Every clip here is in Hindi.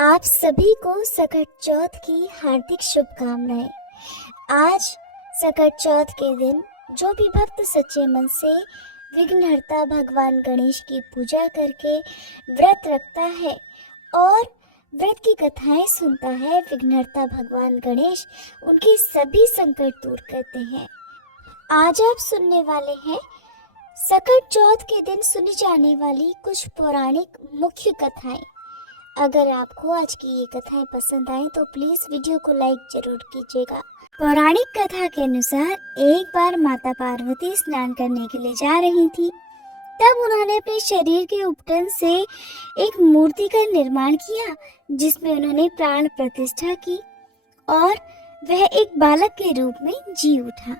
आप सभी को सकट चौथ की हार्दिक शुभकामनाएं। आज सकट चौथ के दिन जो भी भक्त सच्चे मन से विघ्नहर्ता भगवान गणेश की पूजा करके व्रत रखता है और व्रत की कथाएं सुनता है, विघ्नहर्ता भगवान गणेश उनके सभी संकट दूर करते हैं। आज आप सुनने वाले हैं सकट चौथ के दिन सुनी जाने वाली कुछ पौराणिक मुख्य कथाएं। अगर आपको आज की ये कथाएं पसंद आए तो प्लीज वीडियो को लाइक जरूर कीजिएगा। पौराणिक कथा के अनुसार एक बार माता पार्वती स्नान करने के लिए जा रही थी। तब उन्होंने अपने शरीर के उपटन से एक मूर्ति का निर्माण किया जिसमें उन्होंने प्राण प्रतिष्ठा की और वह एक बालक के रूप में जी उठा।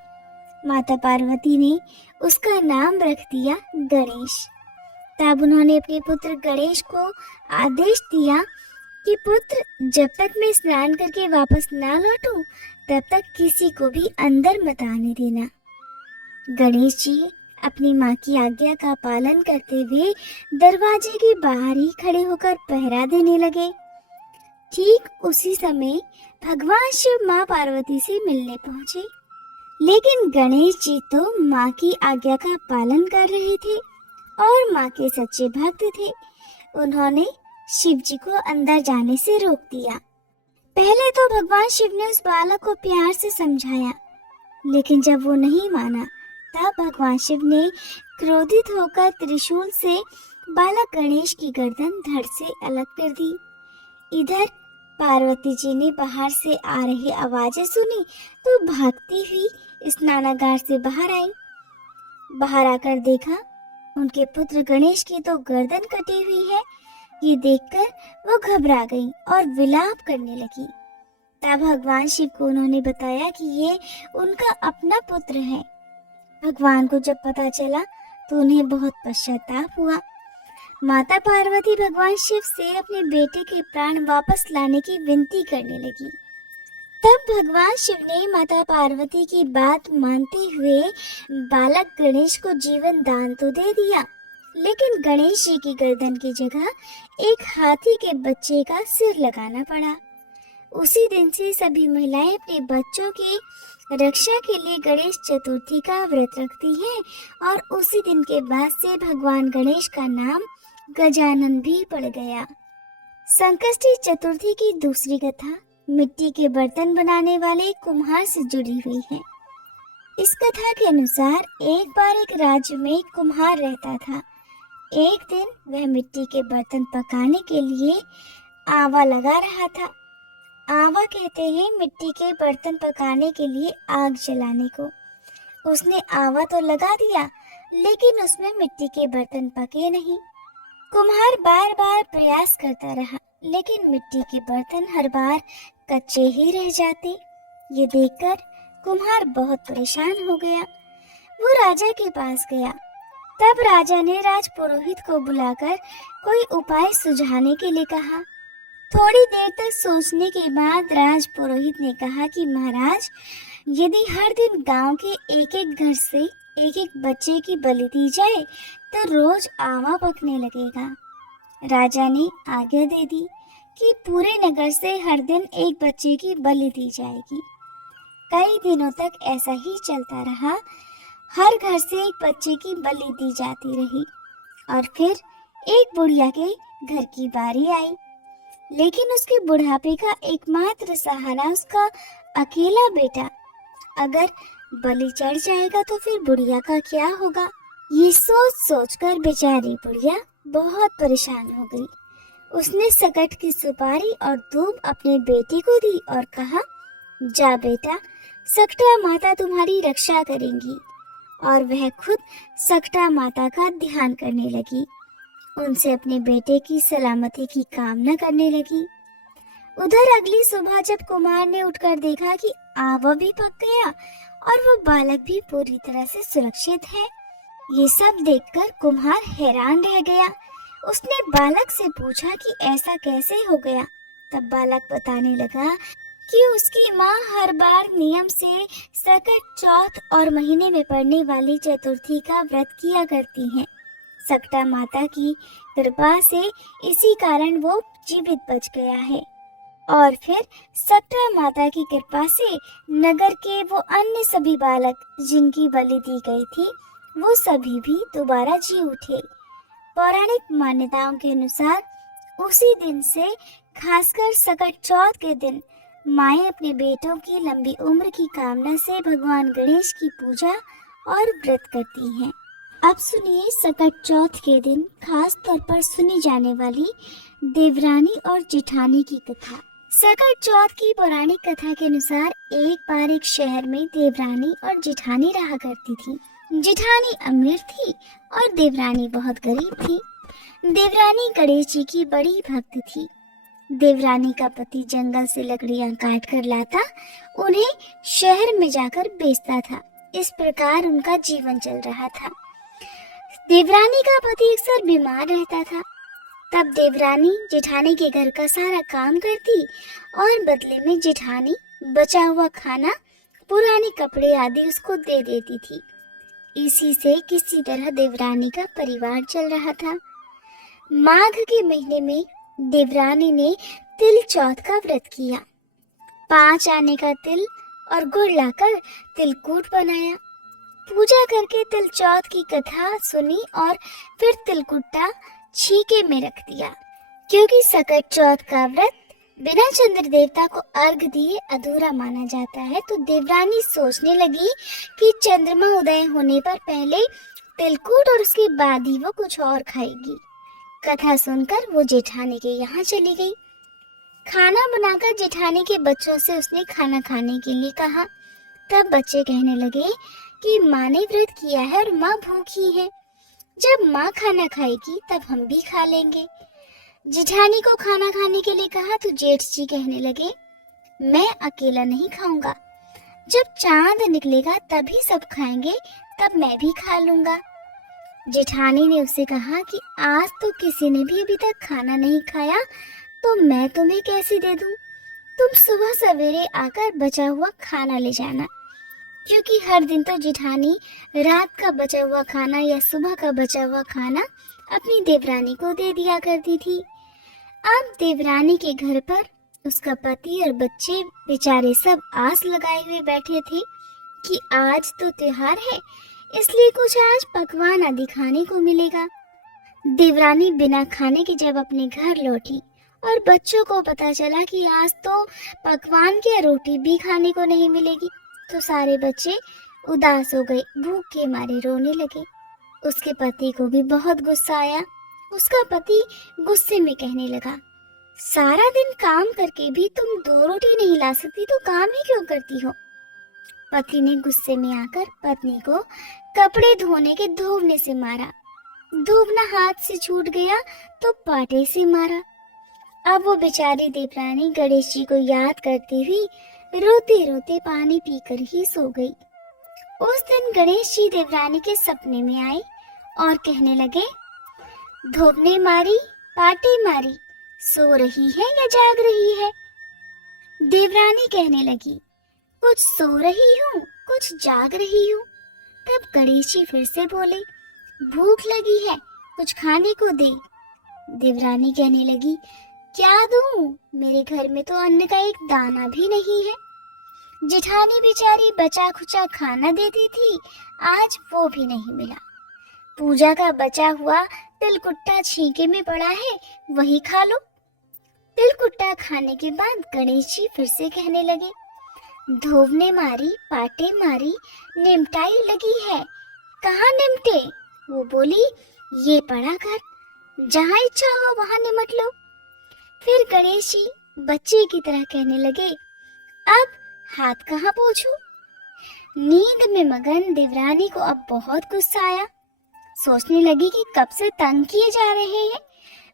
माता पार्वती ने उसका नाम रख दिया गणेश। तब उन्होंने अपने पुत्र गणेश को आदेश दिया कि पुत्र, जब तक मैं स्नान करके वापस ना लौटूं तब तक किसी को भी अंदर मत आने देना। गणेश जी अपनी माँ की आज्ञा का पालन करते हुए दरवाजे के बाहर ही खड़े होकर पहरा देने लगे। ठीक उसी समय भगवान शिव माँ पार्वती से मिलने पहुंचे, लेकिन गणेश जी तो माँ की आज्ञा का पालन कर रहे थे और माँ के सच्चे भक्त थे। उन्होंने शिव जी को अंदर जाने से रोक दिया। पहले तो भगवान शिव ने उस बालक को प्यार से समझाया, लेकिन जब वो नहीं माना तब भगवान शिव ने क्रोधित होकर त्रिशूल से बालक गणेश की गर्दन धड़ से अलग कर दी। इधर पार्वती जी ने बाहर से आ रही आवाजें सुनी तो भागती हुई स्नानागार से बाहर आई। बाहर आकर देखा उनके पुत्र गणेश की तो गर्दन कटी हुई है। ये देखकर वो घबरा गई और विलाप करने लगी। तब भगवान शिव को उन्होंने बताया कि ये उनका अपना पुत्र है। भगवान को जब पता चला तो उन्हें बहुत पश्चाताप हुआ। माता पार्वती भगवान शिव से अपने बेटे के प्राण वापस लाने की विनती करने लगी। तब भगवान शिव ने माता पार्वती की बात मानते हुए बालक गणेश को जीवन दान तो दे दिया, लेकिन गणेश जी की गर्दन की जगह एक हाथी के बच्चे का सिर लगाना पड़ा। उसी दिन से सभी महिलाएं अपने बच्चों की रक्षा के लिए गणेश चतुर्थी का व्रत रखती हैं और उसी दिन के बाद से भगवान गणेश का नाम गजानन भी पड़ गया। संकष्टी चतुर्थी की दूसरी कथा मिट्टी के बर्तन बनाने वाले कुम्हार से जुड़ी हुई है। इस कथा के अनुसार एक बार एक राज्य में एक कुम्हार रहता था। एक दिन वह मिट्टी के बर्तन पकाने के लिए आवा लगा रहा था। आवा कहते हैं मिट्टी के बर्तन पकाने के लिए आग जलाने को। उसने आवा तो लगा दिया, लेकिन उसमें मिट्टी के बर्तन पके नहीं। कुम्हार बार बार प्रयास करता रहा, लेकिन मिट्टी के बर्तन हर बार कच्चे ही रह जाते। ये देखकर कुम्हार बहुत परेशान हो गया। वो राजा के पास गया। तब राजा ने राजपुरोहित को बुलाकर कोई उपाय सुझाने के लिए कहा। थोड़ी देर तक सोचने के बाद राजपुरोहित ने कहा कि महाराज, यदि हर दिन गांव के एक एक घर से एक एक बच्चे की बलि दी जाए तो रोज आवा पकने लगेगा। राजा ने आज्ञा दे दी कि पूरे नगर से हर दिन एक बच्चे की बलि दी जाएगी। कई दिनों तक ऐसा ही चलता रहा। हर घर से एक बच्चे की बलि दी जाती रही और फिर एक बुढ़िया के घर की बारी आई, लेकिन उसके बुढ़ापे का एकमात्र सहारा उसका अकेला बेटा। अगर बलि चढ़ जाएगा तो फिर बुढ़िया का क्या होगा? ये सोच सोचकर बेचारी बुढ़िया बहुत परेशान हो गई। उसने सकट की सुपारी और धूप अपने बेटे को दी और कहा, जा बेटा, सकटा माता तुम्हारी रक्षा करेंगी। और वह खुद सकटा माता का ध्यान करने लगी। उनसे अपने बेटे की सलामती की कामना करने लगी। उधर अगली सुबह जब कुमार ने उठकर देखा कि आवा भी पक गया और वो बालक भी पूरी तरह से सुरक्षित है, ये सब देखकर कुम्हार हैरान रह गया। उसने बालक से पूछा कि ऐसा कैसे हो गया। तब बालक बताने लगा कि उसकी माँ हर बार नियम से सकट चौथ और महीने में पड़ने वाली चतुर्थी का व्रत किया करती हैं। सकटा माता की कृपा से इसी कारण वो जीवित बच गया है। और फिर सक्रा माता की कृपा से नगर के वो अन्य सभी बालक जिनकी बलि दी गई थी, वो सभी भी दोबारा जी उठे। पौराणिक मान्यताओं के अनुसार उसी दिन से, खासकर सकट चौथ के दिन, माएं अपने बेटों की लंबी उम्र की कामना से भगवान गणेश की पूजा और व्रत करती हैं। अब सुनिए सकट चौथ के दिन खास तौर पर सुनी जाने वाली देवरानी और जेठानी की कथा। सकट चौथ की पौराणिक कथा के अनुसार एक बार एक शहर में देवरानी और जेठानी रहा करती थी। जेठानी अमीर थी और देवरानी बहुत गरीब थी। देवरानी गणेश जी की बड़ी भक्त थी। देवरानी का पति जंगल से लकड़ियां काट कर लाता, उन्हें शहर में जाकर बेचता था। इस प्रकार उनका जीवन चल रहा था। देवरानी का पति अक्सर बीमार रहता था। तब देवरानी जेठानी के घर का सारा काम करती और बदले में जेठानी बचा हुआ खाना, पुराने कपड़े आदि उसको दे देती थी। इसी से किसी तरह देवरानी का परिवार चल रहा था। माघ के महीने में देवरानी ने तिल चौथ का व्रत किया। 5 आने का तिल और गुड़ लाकर तिलकूट बनाया। पूजा करके तिल चौथ की कथा सुनी और फिर तिलकुट्टा छीके में रख दिया। क्योंकि सकट चौथ का व्रत बिना चंद्र देवता को अर्घ दिए अधूरा माना जाता है, तो देवरानी सोचने लगी कि चंद्रमा उदय होने पर पहले तिलकुट और उसके बाद ही वो कुछ और खाएगी। कथा सुनकर वो जेठानी के यहाँ चली गई। खाना बनाकर जेठानी के बच्चों से उसने खाना खाने के लिए कहा। तब बच्चे कहने लगे कि माँ ने व्रत किया है और माँ भूखी है। जब माँ खाना खाएगी तब हम भी खा लेंगे। जेठानी को खाना खाने के लिए कहा तो जेठ जी कहने लगे, मैं अकेला नहीं खाऊंगा। जब चांद निकलेगा तभी सब खाएंगे, तब मैं भी खा लूंगा। जेठानी ने उससे कहा कि आज तो किसी ने भी अभी तक खाना नहीं खाया, तो मैं तुम्हें कैसे दे दूं? तुम सुबह सवेरे आकर बचा हुआ खाना ले जाना। क्योंकि हर दिन तो जेठानी रात का बचा हुआ खाना या सुबह का बचा हुआ खाना अपनी देवरानी को दे दिया करती थी। अब देवरानी के घर पर उसका पति और बच्चे बेचारे सब आस लगाए हुए बैठे थे कि आज तो त्योहार है, इसलिए कुछ आज पकवान आदि खाने को मिलेगा। देवरानी बिना खाने के जब अपने घर लौटी और बच्चों को पता चला कि आज तो पकवान की रोटी भी खाने को नहीं मिलेगी, तो सारे बच्चे उदास हो गए, भूख के मारे रोने लगे। उसके पति को भी बहुत गुस्सा आया। उसका पति गुस्से में कहने लगा, सारा दिन काम करके भी तुम 2 रोटी नहीं ला सकती, तो काम ही क्यों करती हो? पति ने गुस्से में आकर पत्नी को कपड़े धोने के धोवने से मारा। धोवना हाथ से छूट गया तो पाटे से मारा। अब वो बेचारी देवरानी गणेश जी को याद करती हुई रोते रोते पानी पीकर ही सो गई। उस दिन गणेश जी देवरानी के सपने में आए और कहने लगे, धोबने मारी पाटी मारी, सो रही है या जाग रही है? देवरानी कहने लगी, कुछ सो रही हूँ, कुछ जाग रही हूँ। तब गणेश जी फिर से बोले, भूख लगी है, कुछ खाने को दे। देवरानी कहने लगी, क्या दूं? मेरे घर में तो अन्न का एक दाना भी नहीं है। जेठानी बेचारी बचा खुचा खाना देती थी, आज वो भी नहीं मिला। पूजा का बचा हुआ तिलकुट्टा छीके में पड़ा है, वही खा लो। तिलकुट्टा खाने के बाद गणेश जी फिर से कहने लगे, धोवने मारी पाटे मारी, निमटाई लगी है, कहाँ निमटे? वो बोली, ये पड़ा घर, जहाँ इच्छा हो वहाँ निमट लो। फिर गणेश जी बच्चे की तरह कहने लगे, अब हाथ कहाँ पोंछूं? नींद में मगन देवरानी को अब बहुत गुस्सा आया। सोचने लगी कि कब से तंग किए जा रहे हैं।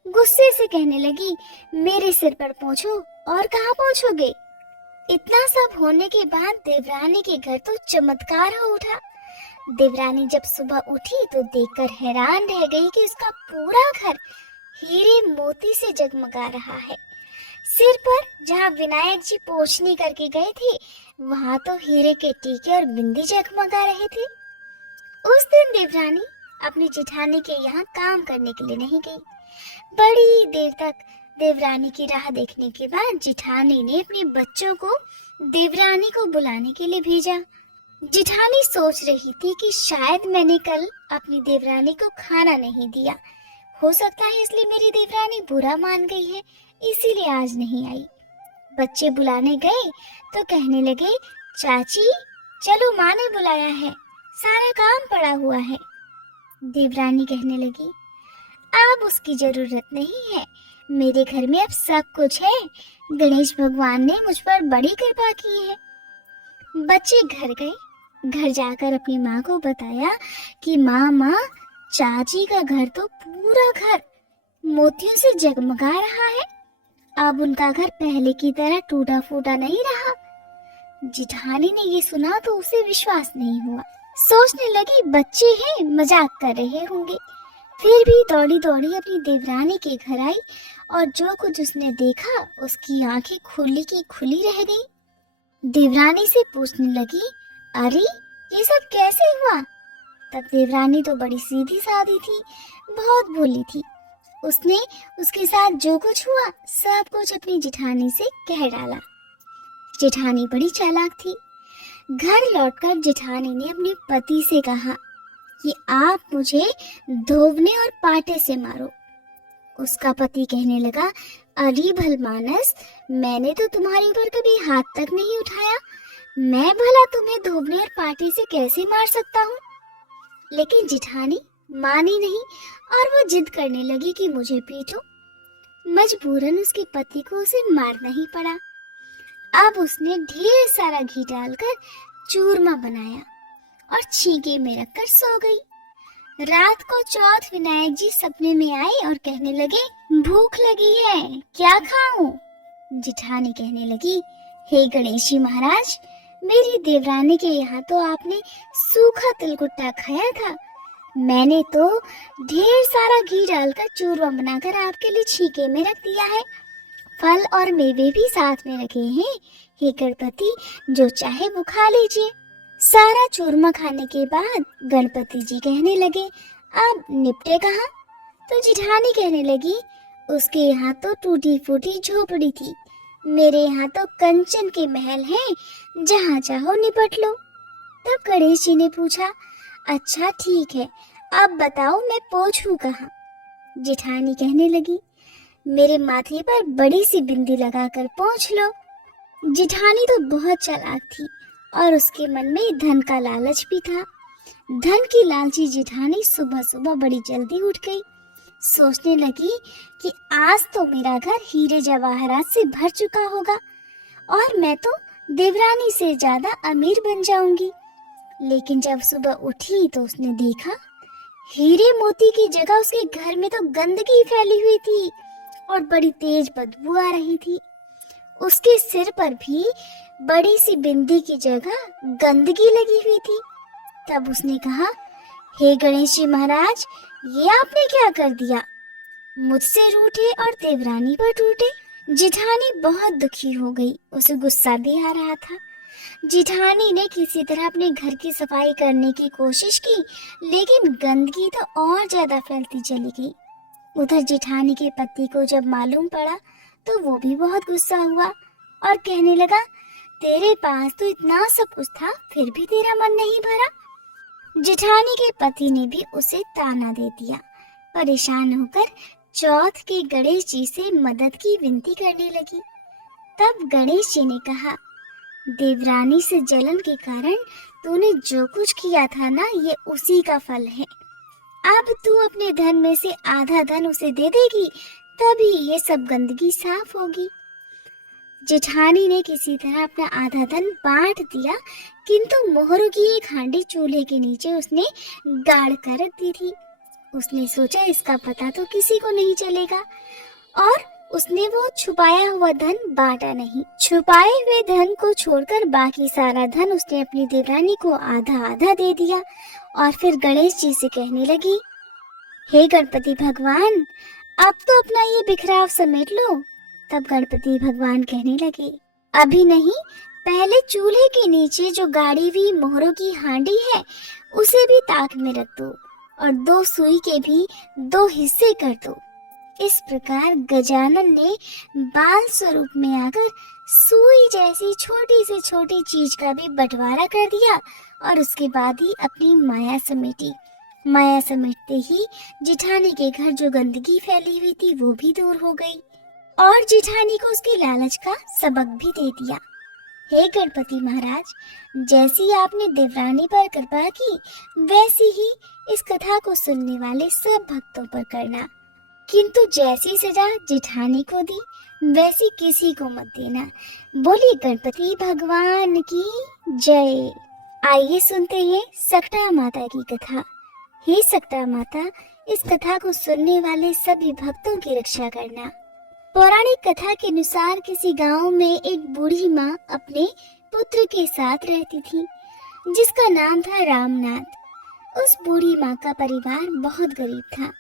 गुस्से से कहने लगी, मेरे सिर पर पोंछो, और कहाँ पोंछोगे? इतना सब होने के बाद देवरानी के घर तो चमत्कार हो उठा। देवरानी जब सुबह उठी तो देखकर हैरान रह गई कि उसका पूरा घर हीरे मोती से जगमगा रहा है। सिर पर जहाँ विनायक जी पोछनी करके गए थे, वहाँ तो हीरे के टीके और बिंदी जगमगा रहे थे। उस दिन देवरानी अपनी जेठानी के यहाँ काम करने के लिए नहीं गई। बड़ी देर तक देवरानी की राह देखने के बाद जिठानी ने अपने बच्चों को देवरानी को बुलाने के लिए भेजा। जिठानी सोच रही थी कि शायद मैंने कल अपनी देवरानी को खाना नहीं दिया, हो सकता है इसलिए मेरी देवरानी बुरा मान गई है, इसीलिए आज नहीं आई। बच्चे बुलाने गए तो कहने लगे, चाची चलो, माँ ने बुलाया है, सारा काम पड़ा हुआ है। देवरानी कहने लगी, अब उसकी जरूरत नहीं है, मेरे घर में अब सब कुछ है, गणेश भगवान ने मुझ पर बड़ी कृपा की है। बच्चे घर गए, घर जाकर अपनी माँ को बताया कि माँ, चाची का घर तो पूरा घर मोतियों से जगमगा रहा है, अब उनका घर पहले की तरह टूटा फूटा नहीं रहा। जिठानी ने ये सुना तो उसे विश्वास नहीं हुआ, सोचने लगी बच्चे हैं, मजाक कर रहे होंगे। फिर भी दौड़ी दौड़ी अपनी देवरानी के घर आई और जो कुछ उसने देखा उसकी आंखें खुली की खुली रह गई। देवरानी से पूछने लगी, अरे ये सब कैसे हुआ? तब देवरानी तो बड़ी सीधी सादी थी, बहुत भोली थी। उसने उसके साथ जो कुछ हुआ सब कुछ अपनी जिठानी से कह डाला। जिठानी बड़ी चालाक थी। घर लौटकर जिठानी ने अपने पति से कहा कि आप मुझे धोबने और पाटे से मारो। उसका पति कहने लगा, अरे भलमानस, मैंने तो तुम्हारे ऊपर कभी हाथ तक नहीं उठाया, मैं भला तुम्हें धोबने और पाटे से कैसे मार सकता हूँ? लेकिन जिठानी मानी नहीं और वो जिद करने लगी कि मुझे पीटो। मजबूरन उसके पति को उसे मारना ही पड़ा। अब उसने ढेर सारा घी डालकर चूरमा बनाया और छींके में रखकर सो गई। रात को चौथ विनायक जी सपने में आए और कहने लगे, भूख लगी है, क्या खाऊं? जिठानी कहने लगी, हे गणेश जी महाराज, मेरी देवरानी के यहाँ तो आपने सूखा तिलकुट्टा खाया था, मैंने तो ढेर सारा घी डालकर चूरमा बनाकर आपके लिए छींके में रख दिया है, फल और मेवे भी साथ में रखे हैं, हे गणपति जो चाहे वो खा लीजिए। सारा चूरमा खाने के बाद गणपति जी कहने लगे, अब निपटे कहाँ? तो जिठानी कहने लगी, उसके यहाँ तो टूटी फूटी झोपड़ी थी, मेरे यहाँ तो कंचन के महल हैं, जहाँ चाहो निपट लो। तब गणेश जी ने पूछा, अच्छा ठीक है, अब बताओ मैं पहुँचूं कहाँ? जिठानी कहने लगी, मेरे माथे पर बड़ी सी बिंदी लगाकर पहुँच लो। जिठानी तो बहुत चालाक थी और उसके मन में धन का लालच भी था। धन की लालची जिठानी सुबह सुबह बड़ी जल्दी उठ गई। सोचने लगी कि आज तो मेरा घर हीरे जवाहरात से भर चुका होगा और मैं तो देवरानी से ज्यादा अमीर बन जाऊंगी। लेकिन जब सुबह उठी तो उसने देखा हीरे मोती की जगह उसके घर में तो गंदगी फैली हुई थी और बड़ी तेज बदबू आ रही थी। उसके सिर पर भी बड़ी सी बिंदी की जगह गंदगी लगी हुई थी। तब उसने कहा, हे गणेश जी महाराज, ये आपने क्या कर दिया? मुझसे रूठे और देवरानी पर टूटे। जिठानी बहुत दुखी हो गई, उसे गुस्सा भी आ रहा था। जिठानी ने किसी तरह अपने घर की सफाई करने की कोशिश की, लेकिन गंदगी तो और ज्यादा फैलती चली गई। उधर जिठानी के पति को जब मालूम पड़ा तो वो भी बहुत गुस्सा हुआ और कहने लगा, तेरे पास तो इतना सब कुछ था, फिर भी तेरा मन नहीं भरा। जिठानी के पति ने भी उसे ताना दे दिया। परेशान होकर चौथ के गणेश जी से मदद की विनती करने लगी। तब गणेश जी ने कहा, देवरानी से जलन के कारण तूने जो कुछ किया था ना, ये उसी का फल है। अब तू अपने धन में से आधा धन उसे दे देगी, तभी ये सब गंदगी साफ होगी। जिठानी ने किसी तरह अपना आधा धन बांट दिया, किंतु मोहरों की एक हांडी चूल्हे के नीचे उसने गाड़ कर रख दी थी। उसने सोचा इसका पता तो किसी को नहीं चलेगा और उसने वो छुपाया हुआ धन बांटा नहीं। छुपाए हुए धन को छोड़कर बाकी सारा धन उसने अपनी देवरानी को आधा आधा दे दिया और फिर गणेश जी से कहने लगी, हे गणपति भगवान, अब तो अपना ये बिखराव समेट लो। तब गणपति भगवान कहने लगे, अभी नहीं, पहले चूल्हे के नीचे जो गाड़ी हुई मोहरों की हांडी है उसे भी ताक में रख दो और 2 सुई के भी 2 हिस्से कर दो। इस प्रकार गजानन ने बाल स्वरूप में आकर सुई जैसी छोटी से छोटी चीज का भी बंटवारा कर दिया और उसके बाद ही अपनी माया समेटी। माया समेटते ही जिठानी के घर जो गंदगी फैली हुई थी वो भी दूर हो गई और जिठानी को उसके लालच का सबक भी दे दिया। हे गणपति महाराज, जैसी आपने देवरानी पर कृपा की वैसी ही इस कथा को सुनने वाले सब भक्तों पर करना, किंतु जैसी सजा जिठानी को दी वैसी किसी को मत देना। बोलिए गणपति भगवान की जय। आइए सुनते हैं सकटा माता की कथा। हे सकटा माता, इस कथा को सुनने वाले सभी भक्तों की रक्षा करना। पौराणिक कथा के अनुसार किसी गांव में एक बूढ़ी माँ अपने पुत्र के साथ रहती थी, जिसका नाम था रामनाथ। उस बूढ़ी माँ का परिवार बहुत गरीब था।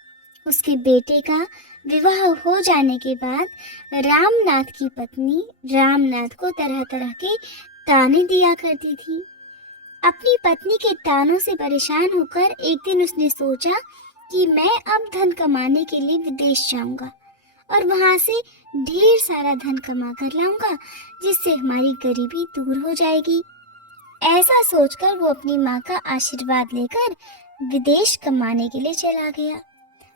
उसके बेटे का विवाह हो जाने के बाद रामनाथ की पत्नी रामनाथ को तरह तरह के ताने दिया करती थी। अपनी पत्नी के तानों से परेशान होकर एक दिन उसने सोचा कि मैं अब धन कमाने के लिए विदेश जाऊंगा और वहां से ढेर सारा धन कमा कर लाऊंगा, जिससे हमारी गरीबी दूर हो जाएगी। ऐसा सोचकर वो अपनी माँ का आशीर्वाद लेकर विदेश कमाने के लिए चला गया।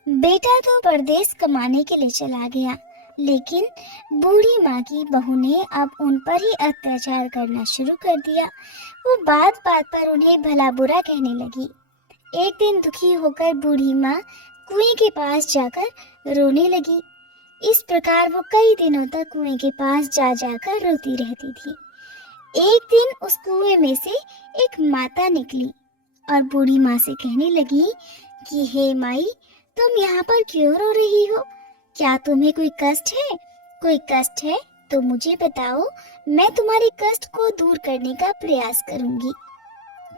बेटा तो परदेश कमाने के लिए चला गया, लेकिन बूढ़ी माँ की बहू ने अब उन पर ही अत्याचार करना शुरू कर दिया। वो बात बात पर उन्हें भला बुरा कहने लगी। एक दिन दुखी होकर बूढ़ी माँ कुएं के पास जाकर रोने लगी। इस प्रकार वो कई दिनों तक कुएं के पास जा जाकर रोती रहती थी। एक दिन उस कुएं में से एक माता निकली और बूढ़ी माँ से कहने लगी कि हे माई, तुम यहाँ पर क्यों रो रही हो? क्या तुम्हें कोई कष्ट है? कोई कष्ट है तो मुझे बताओ, मैं तुम्हारे कष्ट को दूर करने का प्रयास करूंगी।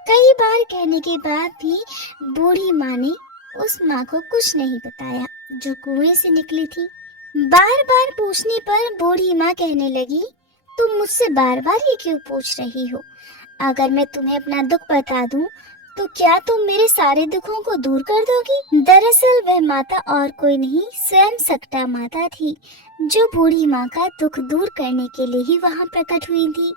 कई बार कहने के बाद भी बूढ़ी माँ ने उस माँ को कुछ नहीं बताया जो कुएं से निकली थी। बार बार पूछने पर बूढ़ी माँ कहने लगी, तुम मुझसे बार बार ये क्यों पूछ रही हो? अगर मैं तुम्हें अपना दुख बता दूं तो क्या तुम मेरे सारे दुखों को दूर कर दोगी? दरअसल वह माता और कोई नहीं, स्वयं सकटा माता थी, जो बूढ़ी माँ का दुख दूर करने के लिए ही वहाँ प्रकट हुई थी।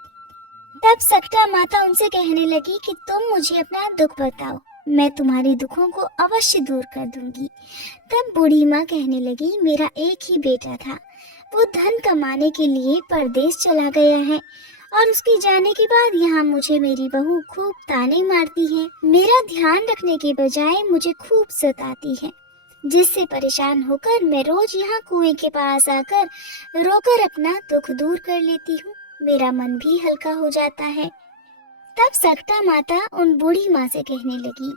तब सकटा माता उनसे कहने लगी कि तुम मुझे अपना दुख बताओ, मैं तुम्हारे दुखों को अवश्य दूर कर दूंगी। तब बूढ़ी माँ कहने लगी, मेरा एक ही बेटा था, वो धन कमाने के लिए परदेश चला गया है और उसके जाने के बाद यहाँ मुझे मेरी बहू खूब ताने मारती है। मेरा ध्यान रखने के बजाय मुझे खूब सताती है, जिससे परेशान होकर मैं रोज यहाँ कुएं के पास आकर रोकर अपना दुख दूर कर लेती हूँ। मेरा मन भी हल्का हो जाता है। तब सकटा माता उन बूढ़ी माँ से कहने लगी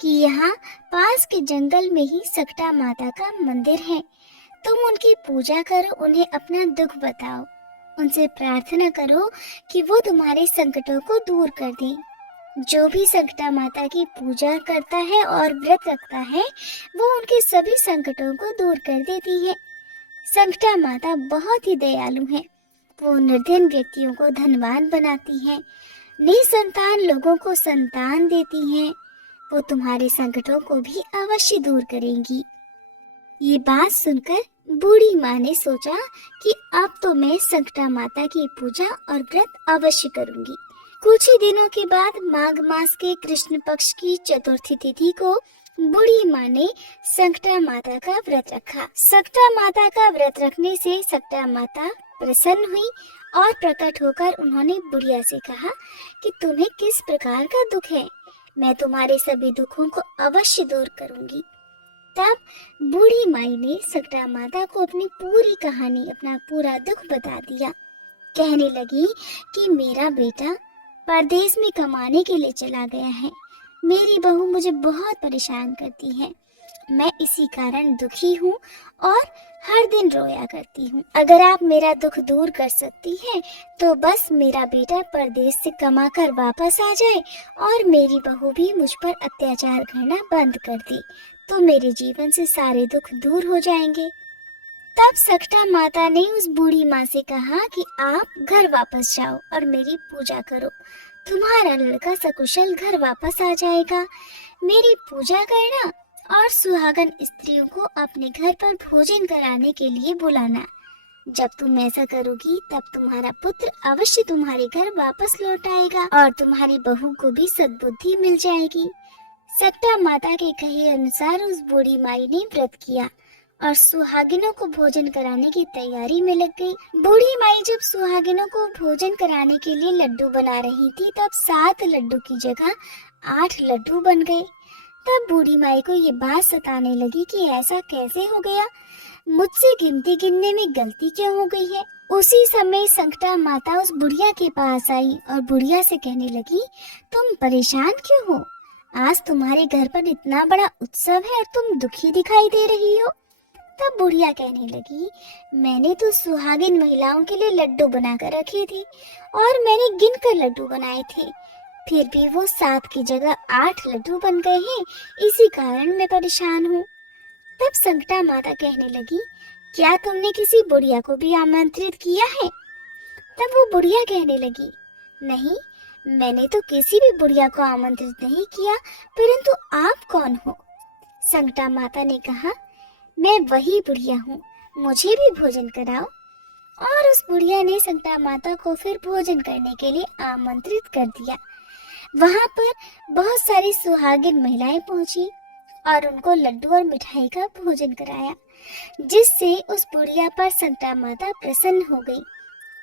कि यहाँ पास के जंगल में ही सकटा माता का मंदिर है, तुम उनकी पूजा करो, उन्हें अपना दुख बताओ, उनसे प्रार्थना करो कि वो तुम्हारे संकटों को दूर कर दें। जो भी सकटा माता की पूजा करता है और व्रत रखता है, वो उनके सभी संकटों को दूर कर देती है। सकटा माता बहुत ही दयालु है, वो निर्धन व्यक्तियों को धनवान बनाती है, निसंतान लोगों को संतान देती हैं। वो तुम्हारे संकटों को भी अवश्य दूर करेंगी। ये बात सुनकर बूढ़ी माँ ने सोचा कि अब तो मैं सकटा माता की पूजा और व्रत अवश्य करूंगी। कुछ ही दिनों के बाद माघ मास के कृष्ण पक्ष की चतुर्थी तिथि को बूढ़ी माँ ने सकटा माता का व्रत रखा। सकटा माता का व्रत रखने से सकटा माता प्रसन्न हुई और प्रकट होकर उन्होंने बुढ़िया से कहा कि तुम्हें किस प्रकार का दुख है, मैं तुम्हारे सभी दुखों को अवश्य दूर करूंगी। तब बूढ़ी माई ने सकटा माता को अपनी पूरी कहानी, अपना पूरा दुख बता दिया। कहने लगी कि मेरा बेटा परदेश में कमाने के लिए चला गया है, मेरी बहू मुझे बहुत परेशान करती है, मैं इसी कारण दुखी हूँ और हर दिन रोया करती हूँ। अगर आप मेरा दुख दूर कर सकती हैं तो बस मेरा बेटा परदेश से कमाकर वापस आ जाए और मेरी बहू भी मुझ पर अत्याचार करना बंद कर दे, तो मेरे जीवन से सारे दुख दूर हो जाएंगे। तब सकटा माता ने उस बूढ़ी माँ से कहा कि आप घर वापस जाओ और मेरी पूजा करो, तुम्हारा लड़का सकुशल घर वापस आ जाएगा। मेरी पूजा करना और सुहागन स्त्रियों को अपने घर पर भोजन कराने के लिए बुलाना। जब तुम ऐसा करोगी तब तुम्हारा पुत्र अवश्य तुम्हारे घर वापस लौट आएगा और तुम्हारी बहू को भी सद्बुद्धि मिल जाएगी। सकटा माता के कहे अनुसार उस बूढ़ी माई ने व्रत किया और सुहागिनों को भोजन कराने की तैयारी में लग गई। बूढ़ी माई जब सुहागिनों को भोजन कराने के लिए लड्डू बना रही थी तब 7 लड्डू की जगह 8 लड्डू बन गए। तब बूढ़ी माई को ये बात सताने लगी कि ऐसा कैसे हो गया, मुझसे गिनती गिनने में गलती क्यों हो गई है। उसी समय संकटा माता उस बुढ़िया के पास आई और बुढ़िया से कहने लगी, तुम परेशान क्यों हो? आज तुम्हारे घर पर इतना बड़ा उत्सव है और तुम दुखी दिखाई दे रही हो। तब बुढ़िया कहने लगी, मैंने तो सुहागिन महिलाओं के लिए लड्डू बनाकर रखे थे और मैंने गिनकर लड्डू बनाए थे, फिर भी वो 7 की जगह 8 लड्डू बन गए हैं, इसी कारण मैं परेशान हूँ। तब संकटा माता कहने लगी, क्या तुमने किसी बुढ़िया को भी आमंत्रित किया है? तब वो बुढ़िया कहने लगी, नहीं, मैंने तो किसी भी बुढ़िया को आमंत्रित नहीं किया, परंतु आप कौन हो? संकटा माता ने कहा, मैं वही बुढ़िया हूँ, मुझे भी भोजन कराओ। और उस बुढ़िया ने संकटा माता को फिर भोजन करने के लिए आमंत्रित कर दिया। वहां पर बहुत सारी सुहागिन महिलाएं पहुंची और उनको लड्डू और मिठाई का भोजन कराया, जिससे उस बुढ़िया पर संकटा माता प्रसन्न हो गई।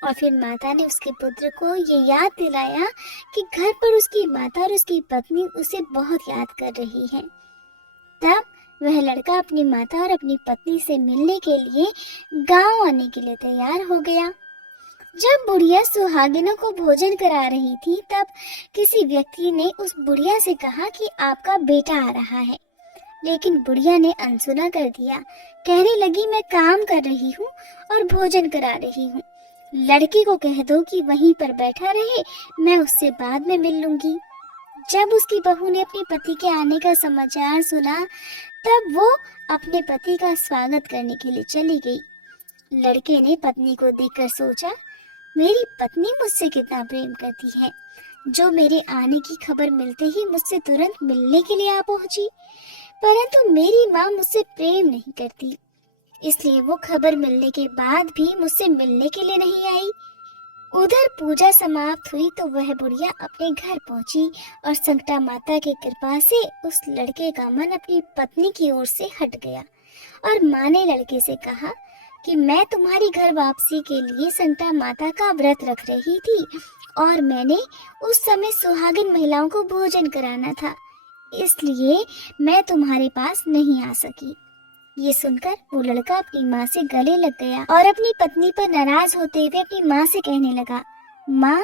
और फिर माता ने उसके पुत्र को ये याद दिलाया कि घर पर उसकी माता और उसकी पत्नी उसे बहुत याद कर रही हैं। तब वह लड़का अपनी माता और अपनी पत्नी से मिलने के लिए गांव आने के लिए तैयार हो गया। जब बुढ़िया सुहागिनों को भोजन करा रही थी तब किसी व्यक्ति ने उस बुढ़िया से कहा कि आपका बेटा आ रहा है, लेकिन बुढ़िया ने अनसुना कर दिया। कहने लगी, मैं काम कर रही हूँ और भोजन करा रही हूँ, लड़के को कह दो कि वहीं पर बैठा रहे, मैं उससे बाद में मिल लूंगी। जब उसकी बहू ने अपने पति के आने का समाचार सुना तब वो अपने पति का स्वागत करने के लिए चली गई। लड़के ने पत्नी को देखकर सोचा, मेरी पत्नी मुझसे कितना प्रेम करती है, जो मेरे आने की खबर मिलते ही मुझसे तुरंत मिलने के लिए आ पहुंची। परंतु मेरी माँ मुझसे प्रेम नहीं करती, इसलिए वो खबर मिलने के बाद भी मुझसे मिलने के लिए नहीं आई। उधर पूजा समाप्त हुई तो वह बुढ़िया अपने घर पहुंची और संकटा माता की कृपा से उस लड़के का मन अपनी पत्नी की ओर से हट गया और माँ ने लड़के से कहा कि मैं तुम्हारी घर वापसी के लिए संकटा माता का व्रत रख रही थी और मैंने उस समय सुहागिन महिलाओं को भोजन कराना था, इसलिए मैं तुम्हारे पास नहीं आ सकी। ये सुनकर वो लड़का अपनी माँ से गले लग गया और अपनी पत्नी पर नाराज होते हुए अपनी माँ से कहने लगा, माँ,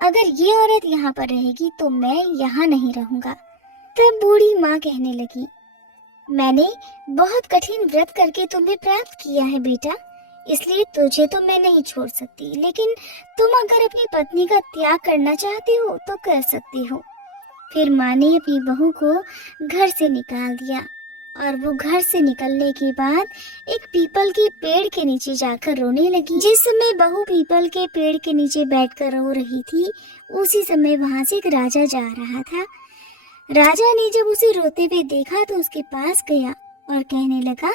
अगर ये औरत यहाँ पर रहेगी तो मैं यहाँ नहीं रहूंगा। तब बूढ़ी माँ कहने लगी, मैंने बहुत कठिन व्रत करके तुम्हें प्राप्त किया है बेटा, इसलिए तुझे तो मैं नहीं छोड़ सकती, लेकिन तुम अगर अपनी पत्नी का त्याग करना चाहते हो तो कर सकती हो। फिर माँ ने अपनी बहू को घर से निकाल दिया और वो घर से निकलने के बाद एक पीपल के पेड़ के नीचे जाकर रोने लगी। जिस समय बहू पीपल के पेड़ के नीचे बैठकर रो रही थी, उसी समय वहां से एक राजा जा रहा था। राजा ने जब उसे रोते हुए देखा तो उसके पास गया और कहने लगा,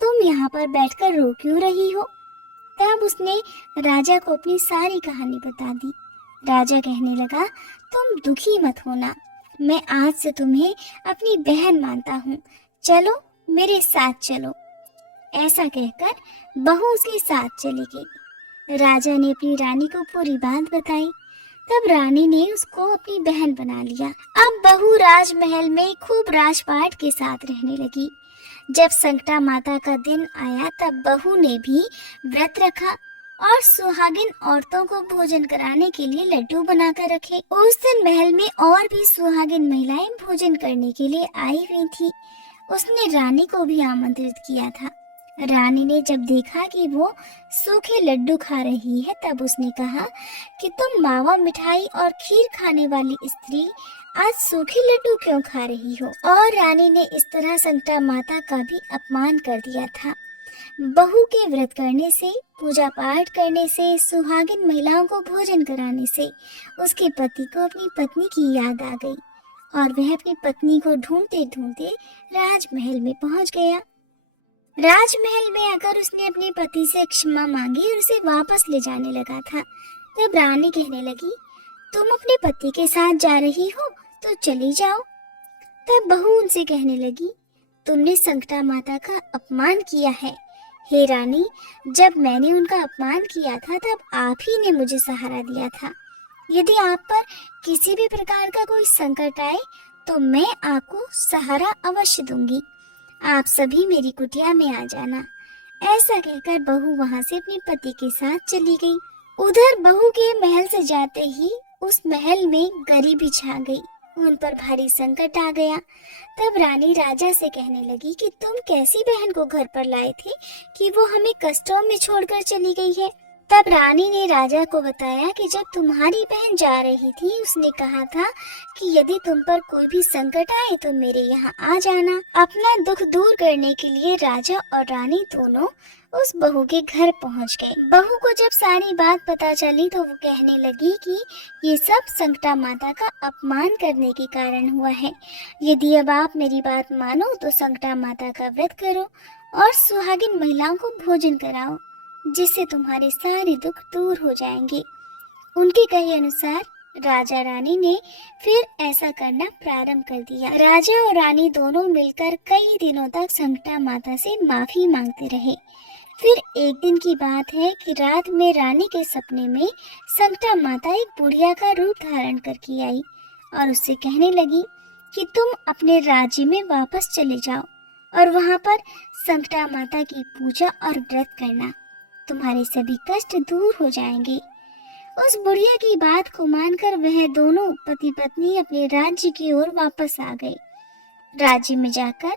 तुम यहाँ पर बैठकर रो क्यों रही हो? तब उसने राजा को अपनी सारी कहानी बता दी। राजा कहने लगा, तुम दुखी मत होना, मैं आज से तुम्हें अपनी बहन मानता हूँ, चलो मेरे साथ चलो। ऐसा कहकर बहू उसके साथ चली गई। राजा ने अपनी रानी को पूरी बात बताई। तब रानी ने उसको अपनी बहन बना लिया। अब बहू राजमहल में खूब राजपाट के साथ रहने लगी। जब संकटा माता का दिन आया तब बहू ने भी व्रत रखा और सुहागिन औरतों को भोजन कराने के लिए लड्डू बनाकर रखे। उस दिन महल में और भी सुहागिन महिलाएं भोजन करने के लिए आई हुई थी। उसने रानी को भी आमंत्रित किया था। रानी ने जब देखा कि वो सूखे लड्डू खा रही है तब उसने कहा कि तुम मावा मिठाई और खीर खाने वाली स्त्री आज सूखे लड्डू क्यों खा रही हो? और रानी ने इस तरह संकटा माता का भी अपमान कर दिया था। बहू के व्रत करने से, पूजा पाठ करने से, सुहागिन महिलाओं को भोजन कराने से उसके पति को अपनी पत्नी की याद आ गई और वह अपनी पत्नी को ढूंढते ढूंढते राजमहल में पहुंच गया। राजमहल में आकर उसने अपने पति से क्षमा मांगी और उसे वापस ले जाने लगा था। तब रानी कहने लगी, तुम अपने पति के साथ जा रही हो तो चली जाओ। तब बहू उनसे कहने लगी, तुमने संकटा माता का अपमान किया है। हे रानी, जब मैंने उनका अपमान किया था तब आप ही ने मुझे सहारा दिया था। यदि आप पर किसी भी प्रकार का कोई संकट आए तो मैं आपको सहारा अवश्य दूंगी। आप सभी मेरी कुटिया में आ जाना। ऐसा कहकर बहू वहां से अपने पति के साथ चली गई। उधर बहू के महल से जाते ही उस महल में गरीबी छा गई। उन पर भारी संकट आ गया। तब रानी राजा से कहने लगी कि तुम कैसी बहन को घर पर लाए थे कि वो हमें कष्टों में छोड़कर चली गई है। तब रानी ने राजा को बताया कि जब तुम्हारी बहन जा रही थी उसने कहा था कि यदि तुम पर कोई भी संकट आए तो मेरे यहाँ आ जाना। अपना दुख दूर करने के लिए राजा और रानी दोनों उस बहू के घर पहुंच गए। बहू को जब सारी बात पता चली तो वो कहने लगी कि ये सब संकटा माता का अपमान करने के कारण हुआ है। यदि अब आप मेरी बात मानो तो संकटा माता का व्रत करो और सुहागिन महिलाओं को भोजन कराओ, जिससे तुम्हारे सारे दुख दूर हो जाएंगे। उनके कहे अनुसार राजा रानी ने फिर ऐसा करना प्रारंभ कर दिया। राजा और रानी दोनों मिलकर कई दिनों तक संकटा माता से माफी मांगते रहे। फिर एक दिन की बात है कि रात में रानी के सपने में संकटा माता एक बुढ़िया का रूप धारण करके आई और उससे कहने लगी कि तुम अपने राज्य में वापस चले जाओ और वहां पर संकटा माता की पूजा और व्रत करना। तुम्हारे सभी कष्ट दूर हो जाएंगे। उस बुढ़िया की बात को मानकर वह दोनों पति पत्नी अपने राज्य की ओर वापस आ गए। राज्य में जाकर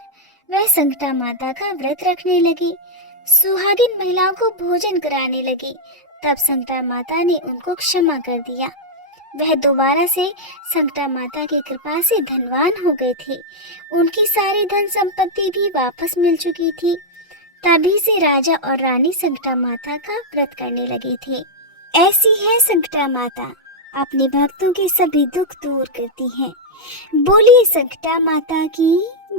वह संकटा माता का व्रत रखने लगी, सुहागिन महिलाओं को भोजन कराने लगी। तब संकटा माता ने उनको क्षमा कर दिया। वह दोबारा से संकटा माता की कृपा से धनवान हो गए थे। उनकी सारी धन संपत्ति भी वापस मिल चुकी थी। तभी से राजा और रानी संकटा माता का व्रत करने लगे थे। ऐसी है संकटा माता, अपने भक्तों के सभी दुख दूर करती है। बोलिए संकटा माता की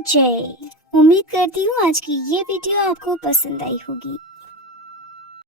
जय। उम्मीद करती हूँ आज की ये वीडियो आपको पसंद आई होगी।